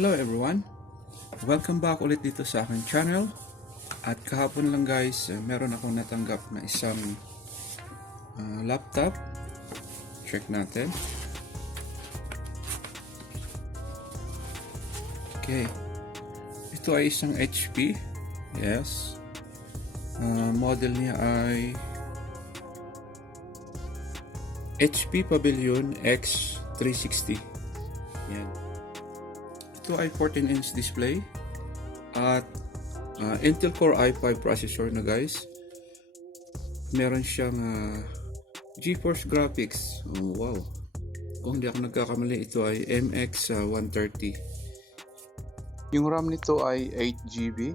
Hello everyone! Welcome back ulit dito sa aking channel. At kahapon lang guys, meron akong natanggap na isang laptop. Check natin. Okay. Ito ay isang HP. Yes. Model niya ay HP Pavilion X360. Yan. Ito ay 14-inch display at Intel Core i5 processor na guys. Meron siyang GeForce Graphics. Oh, wow. Kung hindi ako nagkakamali, ito ay MX 130. Yung RAM nito ay 8GB.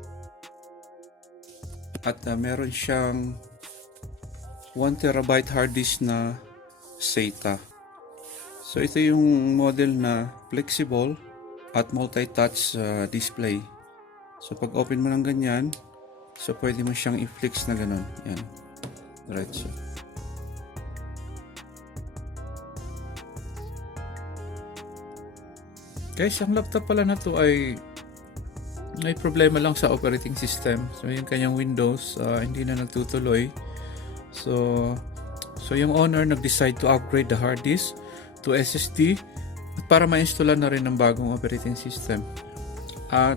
At meron siyang 1TB hard disk na SATA. So ito yung model na flexible at multi-touch display. So pag open mo ng ganyan, so pwede mo siyang i-flex na ganun. Yan. Diretso. Guys, ang laptop pala na to ay may problema lang sa operating system. So yung kanyang Windows hindi na nagtutuloy. So yung owner nag-decide to upgrade the hard disk to SSD at para ma-installan na rin ng bagong operating system. At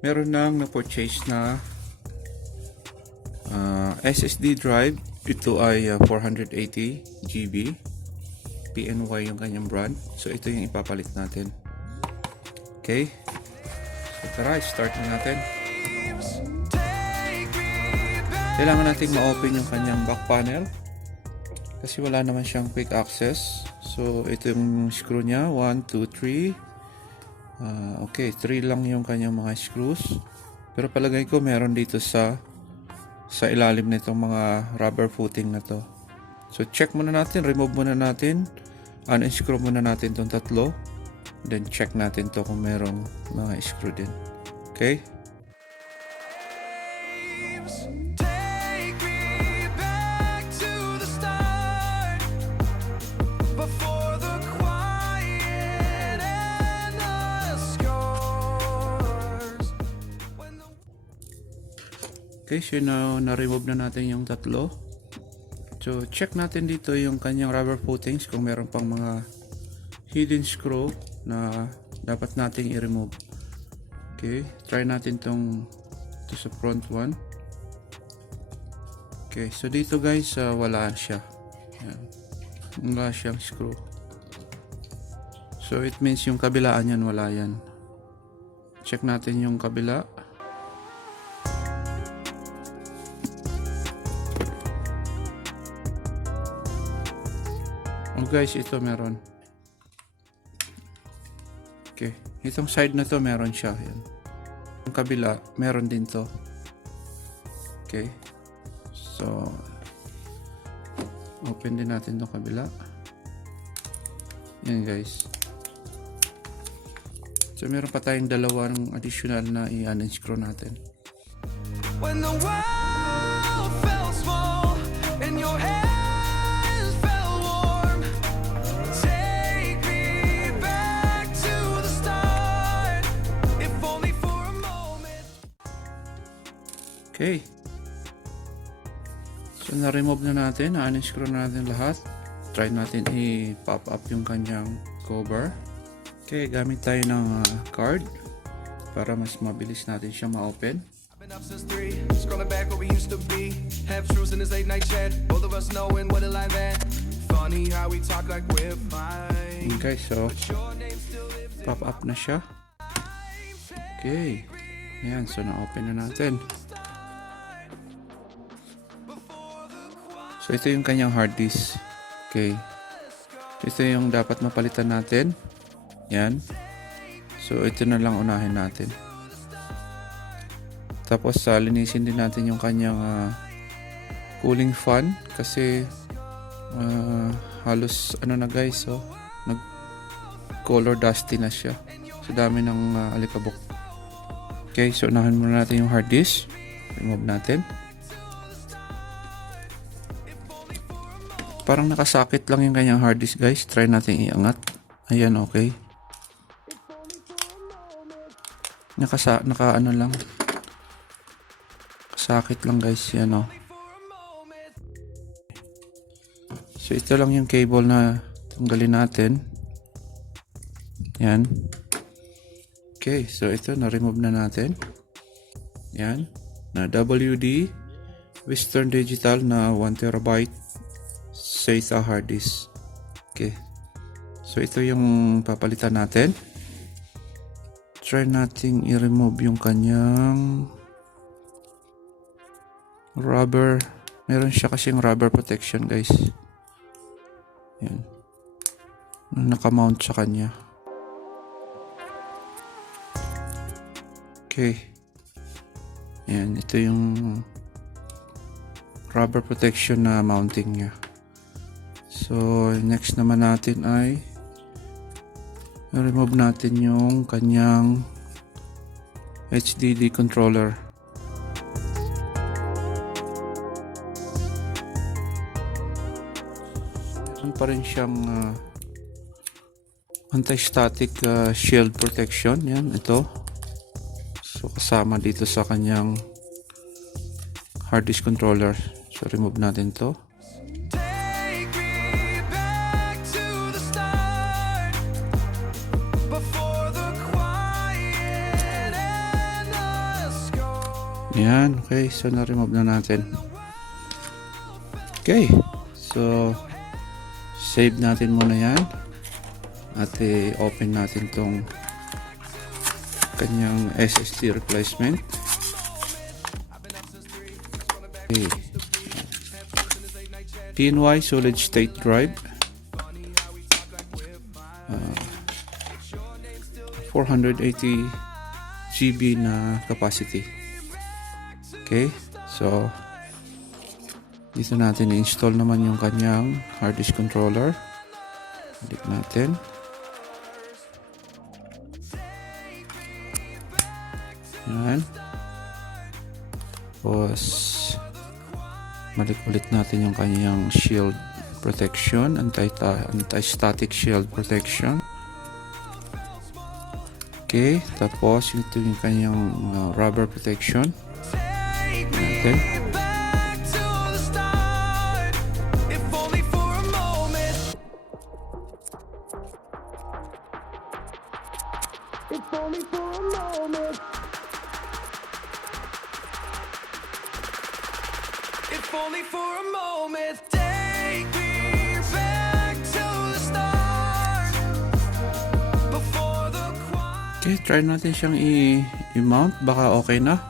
meron nang na-purchase na SSD drive. Ito ay 480GB PNY yung kanyang brand. So ito yung ipapalit natin. Okay. So tara, start na natin. Kailangan natin ma-open yung kanyang back panel kasi wala naman siyang quick access. So ito yung screw niya, 1, 2, 3. Okay, 3 lang yung kanyang mga screws. Pero palagay ko meron dito sa ilalim nitong mga rubber footing na to. So check muna natin, remove muna natin, unscrew muna natin tong tatlo. Then check natin to kung merong mga screw din. Okay? Okay, so now na-remove na natin yung tatlo. So check natin dito yung kanyang rubber footings kung meron pang mga hidden screw na dapat nating i-remove. Okay, try natin tong sa front one. Okay, so dito guys, wala siya. Yan. Wala siyang screw. So it means yung kabilaan yan, wala yan. Check natin yung kabila. Oh guys, ito meron. Okay, itong side na to meron siya. Yan. Yung kabila, meron din to. Okay. So open din natin tong kabila. Yan guys. So meron pa tayong dalawang additional na i-unscrew natin. When the world fell small and your hands fell warm, take me back to the start, if only for a moment. Okay. So na-remove na natin, na-unscrew na natin lahat. Try natin i-pop up yung kanyang cover. Okay, gamit tayo ng card para mas mabilis natin siya ma-open. Okay, so pop up na siya. Okay, ayan, so na-open na natin. So ito yung kanyang hard disk. Okay, ito yung dapat mapalitan natin. Yan. So ito na lang unahin natin. Tapos linisin din natin yung kanyang cooling fan kasi halos ano na guys, so nag color dusty na siya. So dami ng alikabok. Okay, so unahin muna natin yung hard disk. Remove natin. Parang nakasakit lang yung kanyang hard disk guys. Try natin iangat. Ayan, okay. Naka ano lang. Sakit lang guys, yan o. So ito lang yung cable na tanggalin natin. Yan. Okay, so ito na-remove na natin. Yan. Na WD Western Digital na 1TB SATA hard disk. Okay. So ito yung papalitan natin. Try nating i-remove yung kanyang rubber. Meron siya kasing rubber protection guys. Yan. Naka-mount sa kanya. Okay. Yan. Ito yung rubber protection na mounting niya. So, next naman natin ay remove natin yung kanyang HDD controller. Meron pa rin siyang anti-static shield protection. Yan, ito. So, kasama dito sa kanyang hard disk controller. So, remove natin to. Yan, okay. So, na-remove na natin. Okay. So, save natin muna yan. At i-open natin tong kanyang SSD replacement. Okay. PNY solid state drive. 480 GB na capacity. Okay, so dito natin i-install naman yung kanyang hard disk controller. Click natin. Yan. Tapos balik ulit natin yung kanyang shield protection, anti-static shield protection. Okay, tapos ito yung kanyang rubber protection. Okay. Okay, try natin siyang i-mount. Baka okay na.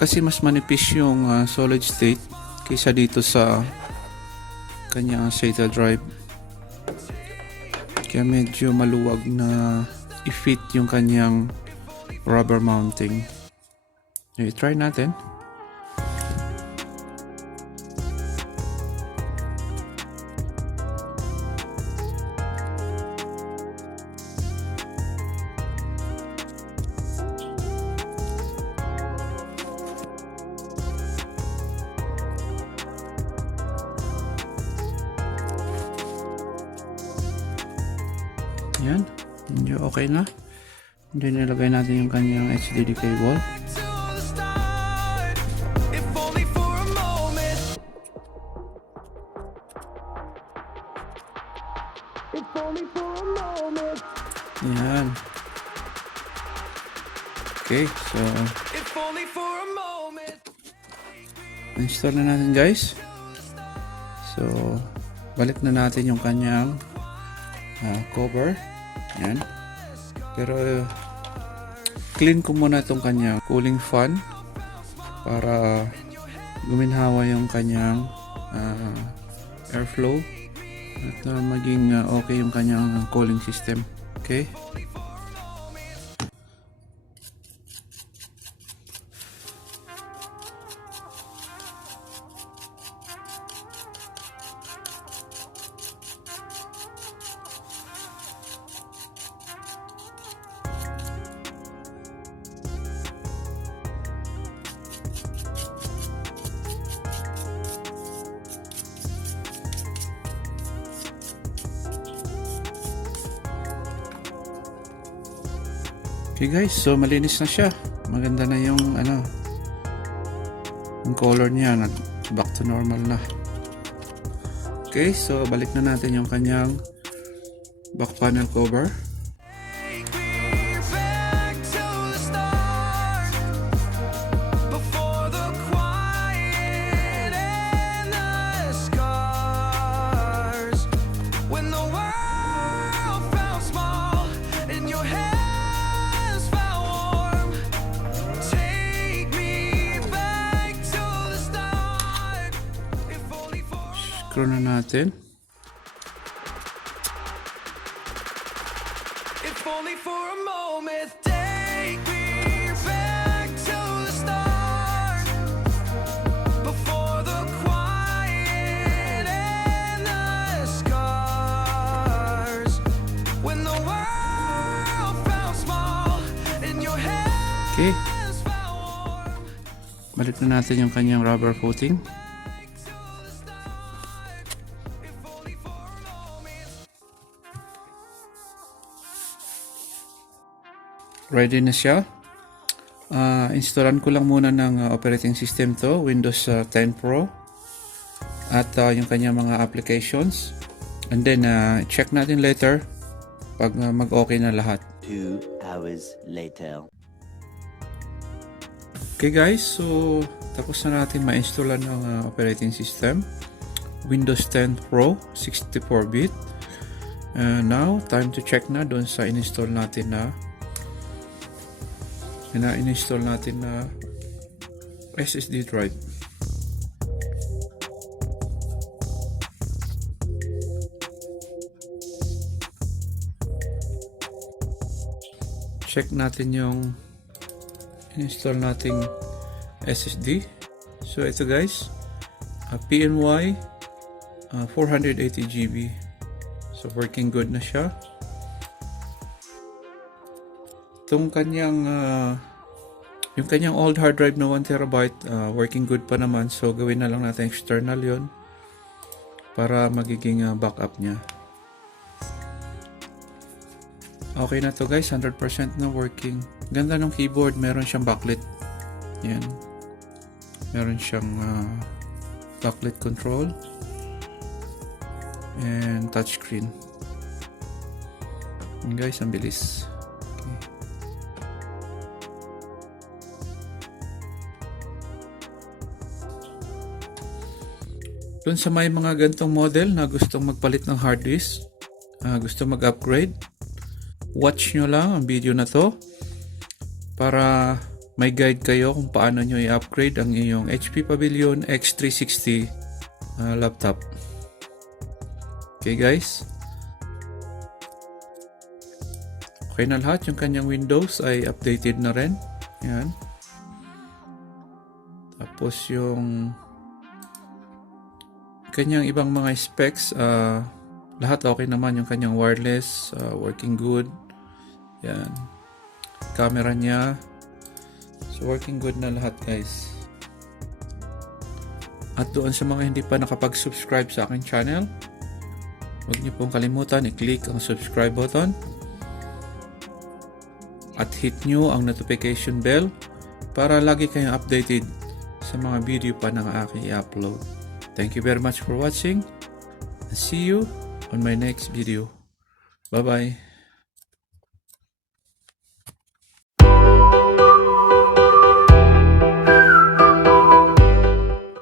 Kasi mas manipis yung solid state kaysa dito sa kanyang SATA drive. Kaya medyo maluwag na i-fit yung kanyang rubber mounting. Okay, try natin. Yan, medyo okay na. Then nilagay natin yung kanyang HDD cable. Yan. Okay, so install na natin guys. So balik na natin yung kanyang cover. Yan. Pero clean ko muna itong kanyang cooling fan para guminhawa yung kanyang airflow at maging okay yung kanyang cooling system. Okay. Okay guys, so malinis na siya. Maganda na yung yung color niya, back to normal na. Okay, so balik na natin yung kanyang back panel cover. Screw na natin. If only for a moment, take me back to the start, before the quiet and the scars, when the world felt small in your Okay, hands felt warm. balik na natin yung kanyang rubber coating. Ready na siya. Installan ko lang muna ng operating system to, Windows 10 Pro, at yung kanyang mga applications, and then check natin later pag mag-okay na lahat. 2 hours later. Okay guys, so tapos na natin ma-installan ng operating system, Windows 10 Pro 64-bit. Now, time to check na doon sa in-install natin na SSD drive. Check natin yung install nating SSD. So ito guys, PNY 480 GB. So working good na siya. Itong kanyang yung kanyang old hard drive na 1TB, working good pa naman. So gawin na lang natin external yon para magiging backup niya. Okay na to guys, 100% na working. Ganda ng keyboard, meron siyang backlit. Yan. Meron siyang backlit control and touchscreen. Yan guys, ang bilis. Okay. Doon sa may mga gantong model na gustong magpalit ng hard disk, gusto mag-upgrade, watch nyo lang ang video na to para may guide kayo kung paano nyo i-upgrade ang inyong HP Pavilion X360 laptop. Okay guys, okay na lahat. Yung kanyang Windows ay updated na rin. Yan. Tapos yung kanyang ibang mga specs, lahat okay naman. Yung kanyang wireless, working good. Yan. Camera niya, so working good na lahat guys. At doon sa mga hindi pa nakapag-subscribe sa aking channel, huwag niyo pong kalimutan i-click ang subscribe button at hit nyo ang notification bell para lagi kayong updated sa mga video pa na aking i-upload. Thank you very much for watching and see you on my next video. Bye bye.